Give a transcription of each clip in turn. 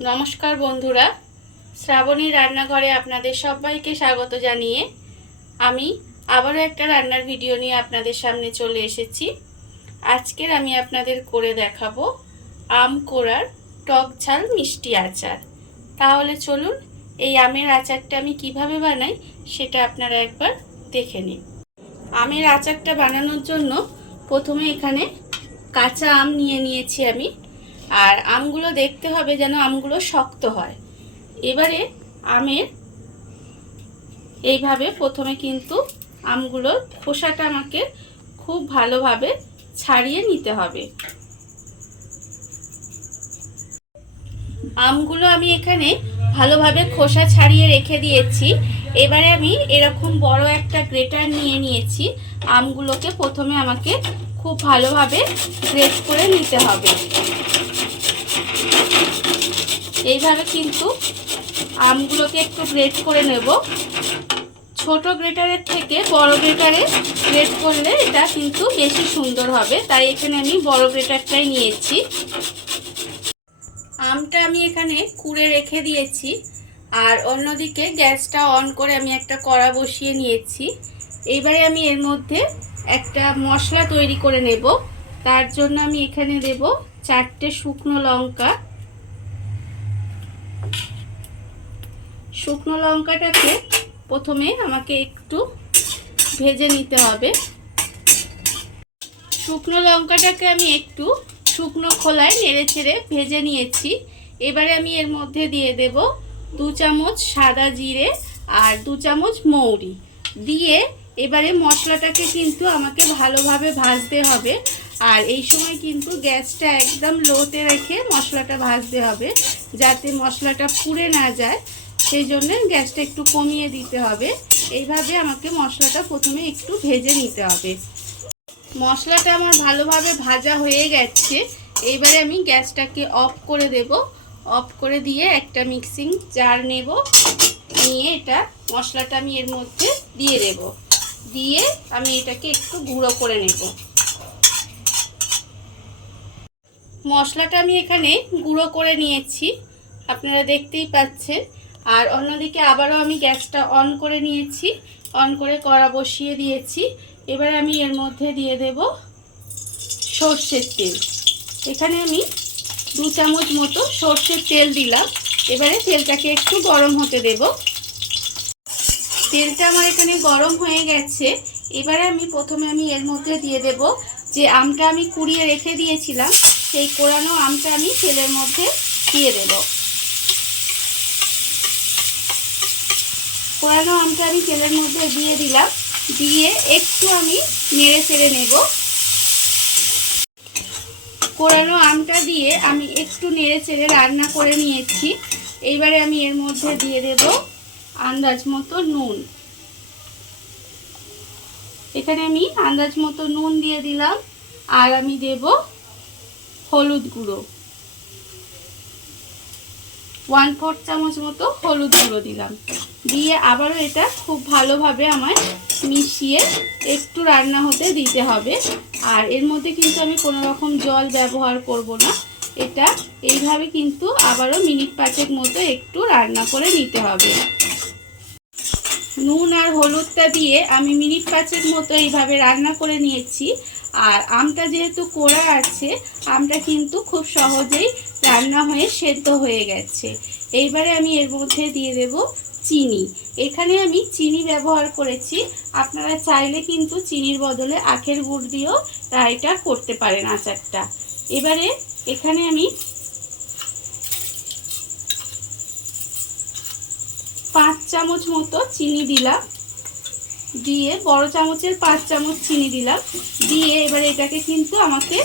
নমস্কার বন্ধুরা, শ্রাবণী রান্নাঘরে আপনাদের সবাইকে স্বাগত জানিয়ে আমি আবারও একটা রান্নার ভিডিও নিয়ে আপনাদের সামনে চলে এসেছি। আজকের আমি আপনাদের করে দেখাবো আম কোড়ার টক ঝাল মিষ্টি আচার। তাহলে চলুন এই আমের আচারটা আমি কিভাবে বানাই সেটা আপনারা একবার দেখে নিন। আমের আচারটা বানানোর জন্য প্রথমে এখানে কাঁচা আম নিয়ে নিয়েছি আমি। আর আমগুলো দেখতে হবে যেন আমগুলো শক্ত হয়। এবারে আমের এইভাবে প্রথমে কিন্তু আমগুলোর খোসাটা আমাকে খুব ভালোভাবে ছাড়িয়ে নিতে হবে। আমগুলো আমি এখানে ভালোভাবে খোসা ছাড়িয়ে রেখে দিয়েছি। এবারে আমি এরকম বড় একটা গ্রেটার নিয়ে নিয়েছি। আমগুলোকে প্রথমে আমাকে খুব ভালোভাবে গ্রেট করে নিতে হবে। এইভাবে কিন্তু আমগুলোকে একটু গ্রেট করে নেব। ছোট গ্রেটারের থেকে বড় গ্রেটারে গ্রেট করলে এটা কিন্তু বেশি সুন্দর হবে, তাই এখানে আমি বড় গ্রেটারটাই নিয়েছি। আমটা আমি এখানে কুড়ে রেখে দিয়েছি। আর অন্যদিকে গ্যাসটা অন করে আমি একটা কড়া বসিয়ে নিয়েছি। এইবারে আমি এর মধ্যে একটা মশলা তৈরি করে নেব। তার জন্য আমি এখানে দেব 4টে শুকনো লঙ্কা। শুকনো লঙ্কাটাকে প্রথমে আমাকে একটু ভেজে নিতে হবে। শুকনো লঙ্কাটাকে আমি একটু শুকনো খোলায় নেড়েচেড়ে ভেজে নিয়েছি। এবারে আমি এর মধ্যে দিয়ে দেব 2 চামচ সাদা জিরে আর 2 চামচ মৌরি দিয়ে এবারে মশলাটাকে কিন্তু আমাকে ভালোভাবে ভাজতে হবে। আর এই সময় কিন্তু গ্যাসটা একদম লোতে রেখে মশলাটা ভাজতে হবে, যাতে মশলাটা পুড়ে না যায়। সেই জন্য গ্যাসটা একটু কমিয়ে দিতে হবে। এইভাবে আমাকে মশলাটা প্রথমে একটু ভেজে নিতে হবে। মশলাটা আমার ভালোভাবে ভাজা হয়ে গেছে। এইবারে আমি গ্যাসটাকে অফ করে দেব। অফ করে দিয়ে একটা মিক্সিং জার নেব। নিয়ে এটা মশলাটা আমি এর মধ্যে দিয়ে দেব। দিয়ে আমি এটাকে একটু গুঁড়ো করে নেব। মশলাটা আমি এখানে গুঁড়ো করে নিয়েছি, আপনারা দেখতেই পাচ্ছেন। আর অন্যদিকে আবারও আমি গ্যাসটা অন করে নিয়েছি। অন করে কড়া বসিয়ে দিয়েছি। এবার আমি এর মধ্যে দিয়ে দেব সর্ষের তেল। এখানে আমি 2 চামচ মতো সর্ষের তেল দিলাম। এবারে তেলটাকে একটু গরম হতে দেব। তেলটা আমার এখানে গরম হয়ে গেছে। এবারে আমি প্রথমে এর মধ্যে দিয়ে দেব যে আমটা আমি কুড়িয়ে রেখে দিয়েছিলাম, সেই কোড়ানো আমটা আমি তেলের মধ্যে দিয়ে দেব। কোড়ানো আমটা আমি তেলের মধ্যে দিয়ে দিলাম। দিয়ে একটু আমি নেড়ে চেড়ে নেব। কোড়ানো আমটা দিয়ে আমি একটু নেড়ে চেড়ে রান্না করে নিয়েছি। এইবারে আমি এর মধ্যে দিয়ে দেব আন্দাজ মতো নুন। এখানে আমি আন্দাজ মতো নুন দিয়ে দিলাম। আর আমি দেব হলুদ গুঁড়ো, 1/4 চামচ মতো হলুদ গুঁড়ো দিলাম। দিয়ে আবারও এটা খুব ভালোভাবে আমায় মিশিয়ে একটু রান্না হতে দিতে হবে। আর এর মধ্যে কিন্তু আমি কোনো রকম জল ব্যবহার করব না। এটা এইভাবে কিন্তু আবারও মিনিট 5 মতো একটু রান্না করে নিতে হবে। নুন আর হলুদটা দিয়ে আমি মিনিট 5 মতো এইভাবে রান্না করে নিয়েছি। আর আমটা যেহেতু কোড়া আছে, আমটা কিন্তু খুব সহজেই রান্না হয়ে সেদ্ধ হয়ে গেছে। এইবারে আমি এর মধ্যে দিয়ে দেব চিনি। এখানে আমি চিনি ব্যবহার করেছি। আপনারা চাইলে কিন্তু চিনির বদলে আখের গুড় দিয়েও এটা করতে পারেন আচারটা। এবারে এখানে আমি 5 চামচ মতো চিনি দিলাম। দিয়ে বড় চামচের 5 চামচ চিনি দিলাম। দিয়ে এবার এটাকে কিন্তু আমাকে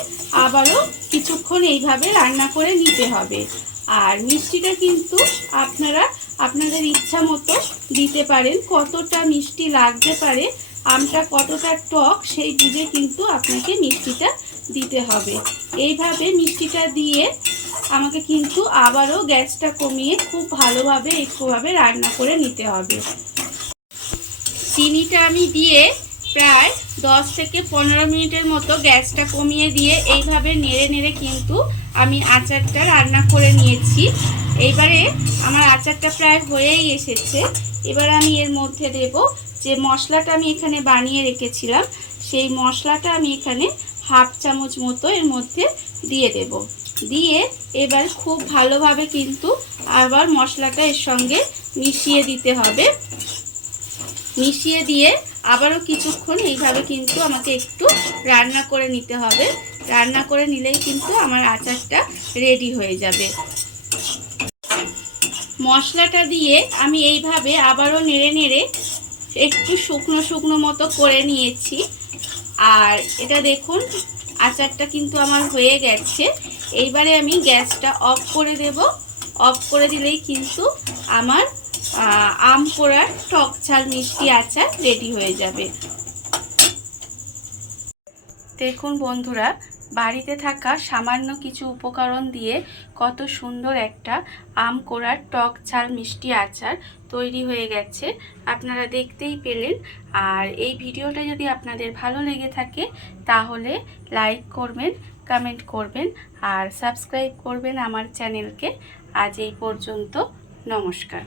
আবারও কিছুক্ষণ এইভাবে রান্না করে নিতে হবে। আর মিষ্টিটা কিন্তু আপনারা আপনাদের ইচ্ছা মতো দিতে পারেন। কতটা মিষ্টি লাগতে পারে, আমটা কতটা টক, সেই বুঝে কিন্তু আপনাকে মিষ্টিটা দিতে হবে। এইভাবে মিষ্টিটা দিয়ে আমাকে কিন্তু আবারও গ্যাসটা কমিয়ে খুব ভালোভাবে একটুভাবে রান্না করে নিতে হবে। চিনিটা আমি দিয়ে প্রায় 10 থেকে 15 মিনিটের মতো গ্যাসটা কমিয়ে দিয়ে এইভাবে নেড়ে নেড়ে কিন্তু আমি আচারটা রান্না করে নিয়েছি। এইবারে আমার আচারটা প্রায় হয়েই এসেছে। এবার আমি এর মধ্যে দেব যে মশলাটা আমি এখানে বানিয়ে রেখেছিলাম, সেই মশলাটা আমি এখানে হাফ চামচ মতো এর মধ্যে দিয়ে দেব। দিয়ে এবার খুব ভালোভাবে কিন্তু আবার মশলাটা এর সঙ্গে মিশিয়ে দিতে হবে। মিশিয়ে দিয়ে আবারও কিছুক্ষণ এইভাবে কিন্তু আমাকে একটু রান্না করে নিতে হবে। রান্না করে নিলেই কিন্তু আমার আচারটা রেডি হয়ে যাবে। মশলাটা দিয়ে আমি এইভাবে আবারও নেড়ে নেড়ে একটু শুকনো শুকনো মতো করে নিয়েছি। আর এটা দেখুন আচারটা কিন্তু আমার হয়ে গেছে। এইবারে আমি গ্যাসটা অফ করে দেব। অফ করে দিলেই কিন্তু আমার আম পোড়ার টক ঝাল মিষ্টি আচার রেডি হয়ে যাবে। দেখুন বন্ধুরা, বাড়িতে থাকা সামান্য কিছু উপকরণ দিয়ে কত সুন্দর একটা আম কোড়ার টক ঝাল মিষ্টি আচার তৈরি হয়ে গেছে, আপনারা দেখতেই পেলেন। আর এই ভিডিওটা যদি আপনাদের ভালো লেগে থাকে তাহলে লাইক করবেন, কমেন্ট করবেন আর সাবস্ক্রাইব করবেন আমার চ্যানেলকে। আজ এই পর্যন্ত, নমস্কার।